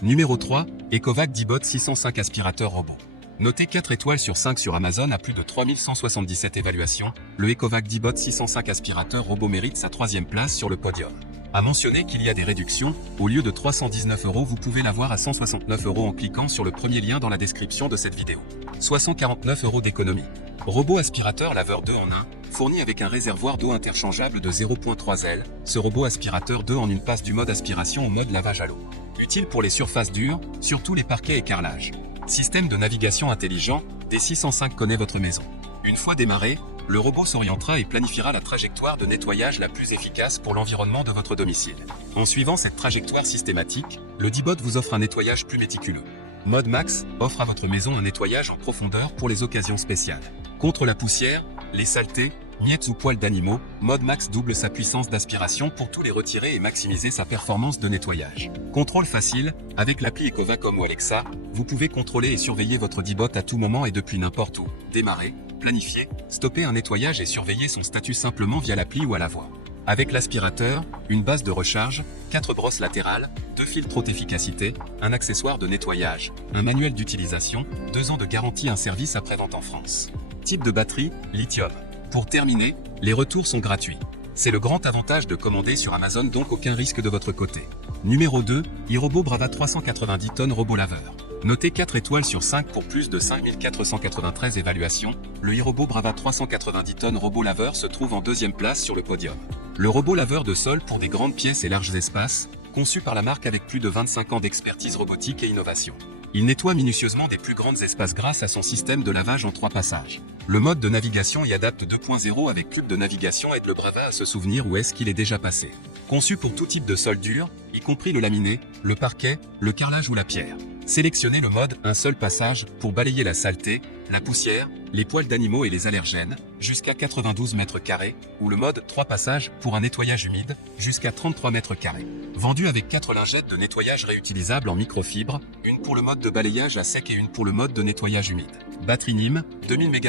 Numéro 3, Ecovac Dibot 605 aspirateur robot. Noté 4 étoiles sur 5 sur Amazon à plus de 3177 évaluations, le Ecovac Dibot 605 aspirateur robot mérite sa 3e place sur le podium. À mentionner qu'il y a des réductions, au lieu de 319 €, vous pouvez l'avoir à 169 € en cliquant sur le premier lien dans la description de cette vidéo. Soit 149 € d'économie. Robot aspirateur laveur 2 en 1, fourni avec un réservoir d'eau interchangeable de 0.3 L, ce robot aspirateur 2 en 1 passe du mode aspiration au mode lavage à l'eau. Utile pour les surfaces dures, surtout les parquets et carrelages. Système de navigation intelligent, D605 connaît votre maison. Une fois démarré, le robot s'orientera et planifiera la trajectoire de nettoyage la plus efficace pour l'environnement de votre domicile. En suivant cette trajectoire systématique, le Dibot vous offre un nettoyage plus méticuleux. Mode Max offre à votre maison un nettoyage en profondeur pour les occasions spéciales. Contre la poussière, les saletés, miettes ou poils d'animaux, Mode Max double sa puissance d'aspiration pour tous les retirer et maximiser sa performance de nettoyage. Contrôle facile, avec l'appli Ecovac ou Alexa, vous pouvez contrôler et surveiller votre Dibot à tout moment et depuis n'importe où. Démarrer, planifier, stopper un nettoyage et surveiller son statut simplement via l'appli ou à la voix. Avec l'aspirateur, une base de recharge, 4 brosses latérales, 2 filtres haute efficacité, un accessoire de nettoyage, un manuel d'utilisation, 2 ans de garantie, un service après-vente en France. Type de batterie, lithium. Pour terminer, les retours sont gratuits. C'est le grand avantage de commander sur Amazon, donc aucun risque de votre côté. Numéro 2, iRobot Brava 390 tonnes robot laveur. Noté 4 étoiles sur 5 pour plus de 5493 évaluations, le iRobot Brava 390 tonnes robot laveur se trouve en 2e place sur le podium. Le robot laveur de sol pour des grandes pièces et larges espaces, conçu par la marque avec plus de 25 ans d'expertise robotique et innovation. Il nettoie minutieusement des plus grands espaces grâce à son système de lavage en 3 passages. Le mode de navigation y adapte 2.0 avec cube de navigation aide le Brava à se souvenir où est-ce qu'il est déjà passé. Conçu pour tout type de sol dur, y compris le laminé, le parquet, le carrelage ou la pierre. Sélectionnez le mode un seul passage pour balayer la saleté, la poussière, les poils d'animaux et les allergènes, jusqu'à 92 mètres carrés, ou le mode 3 passages pour un nettoyage humide, jusqu'à 33 mètres carrés. Vendu avec 4 lingettes de nettoyage réutilisables en microfibre, une pour le mode de balayage à sec et une pour le mode de nettoyage humide. Batterie NIM, 2000 mAh.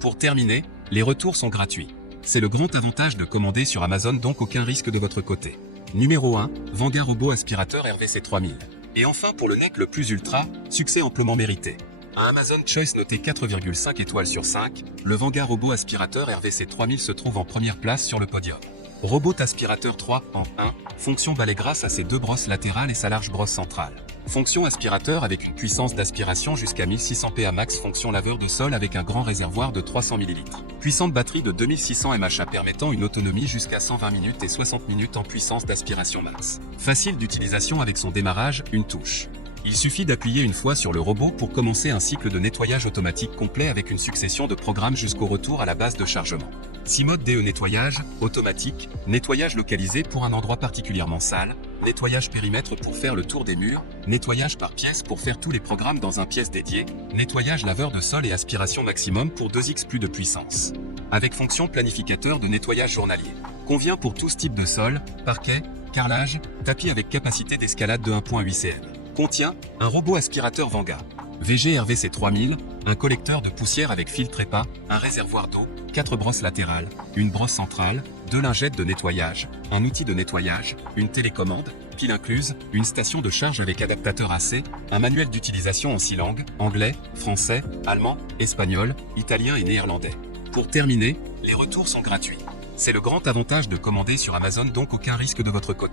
Pour terminer, les retours sont gratuits. C'est le grand avantage de commander sur Amazon, donc aucun risque de votre côté. Numéro 1, Vanguard Robot Aspirateur RVC 3000. Et enfin pour le NEC le plus ultra, succès amplement mérité. À Amazon Choice noté 4,5 étoiles sur 5, le Vanguard Robot Aspirateur RVC 3000 se trouve en première place sur le podium. Robot aspirateur 3 en 1, fonction balai grâce à ses 2 brosses latérales et sa large brosse centrale. Fonction aspirateur avec une puissance d'aspiration jusqu'à 1600 PA max, fonction laveur de sol avec un grand réservoir de 300 ml. Puissante batterie de 2600 mAh permettant une autonomie jusqu'à 120 minutes et 60 minutes en puissance d'aspiration max. Facile d'utilisation avec son démarrage, une touche. Il suffit d'appuyer une fois sur le robot pour commencer un cycle de nettoyage automatique complet avec une succession de programmes jusqu'au retour à la base de chargement. 6 modes DE nettoyage, automatique, nettoyage localisé pour un endroit particulièrement sale, nettoyage périmètre pour faire le tour des murs, nettoyage par pièce pour faire tous les programmes dans un pièce dédié, nettoyage laveur de sol et aspiration maximum pour 2x plus de puissance. Avec fonction planificateur de nettoyage journalier. Convient pour tous types de sol, parquet, carrelage, tapis avec capacité d'escalade de 1.8 cm. Contient un robot aspirateur Vanguard, VG RVC 3000, un collecteur de poussière avec filtre EPA, un réservoir d'eau, 4 brosses latérales, une brosse centrale, 2 lingettes de nettoyage, un outil de nettoyage, une télécommande, pile incluse, une station de charge avec adaptateur AC, un manuel d'utilisation en 6 langues, anglais, français, allemand, espagnol, italien et néerlandais. Pour terminer, les retours sont gratuits. C'est le grand avantage de commander sur Amazon, donc aucun risque de votre côté.